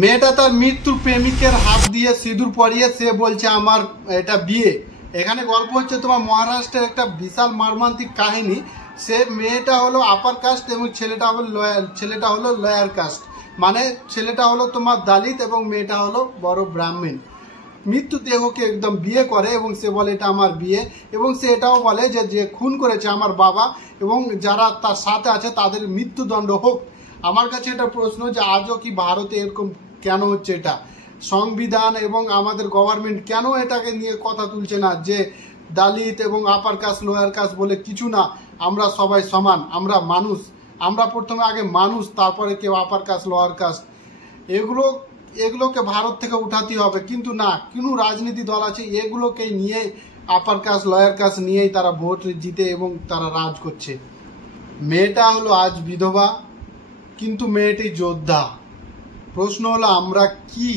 মেয়েটা তার মৃত্যুর প্রেমিকের হাত দিয়ে সিঁদুর পরিয়ে সে বলছে আমার এটা বিয়ে। এখানে গল্প হচ্ছে তোমার মহারাষ্ট্রের একটা বিশাল মর্মান্তিক কাহিনী। সে মেয়েটা হলো আপার কাস্ট এবং ছেলেটা হলো লোয়ার কাস্ট, মানে ছেলেটা হলো তোমার দালিত এবং মেয়েটা হলো বড় ব্রাহ্মণ। মৃত্যু দেহকে একদম বিয়ে করে এবং সে বলে এটা আমার বিয়ে, এবং সে এটাও বলে যে যে খুন করেছে আমার বাবা এবং যারা তার সাথে আছে তাদের মৃত্যুদণ্ড হোক। আমার কাছে এটা প্রশ্ন যে আজও কি ভারতে এরকম কেন হচ্ছে? এটা সংবিধান এবং আমাদের গভর্নমেন্ট কেন এটাকে নিয়ে কথা তুলছে না যে দালিত এবং আপার কাস্ট লোয়ার কাস্ট বলে কিছু না, আমরা সবাই সমান, আমরা মানুষ, আমরা প্রথমে আগে মানুষ, তারপরে কেউ আপার কাস্ট লোয়ার কাস্ট। এগুলোকে ভারত থেকে উঠাতে হবে, কিন্তু না, কোনো রাজনীতি দল আছে এগুলোকে নিয়ে আপার কাস্ট লয়ার কাস্ট নিয়েই তারা ভোট জিতে এবং তারা রাজ করছে। মেয়েটা হলো আজ বিধবা, কিন্তু মেয়েটি যোদ্ধা। প্রশ্ন হলো আমরা কি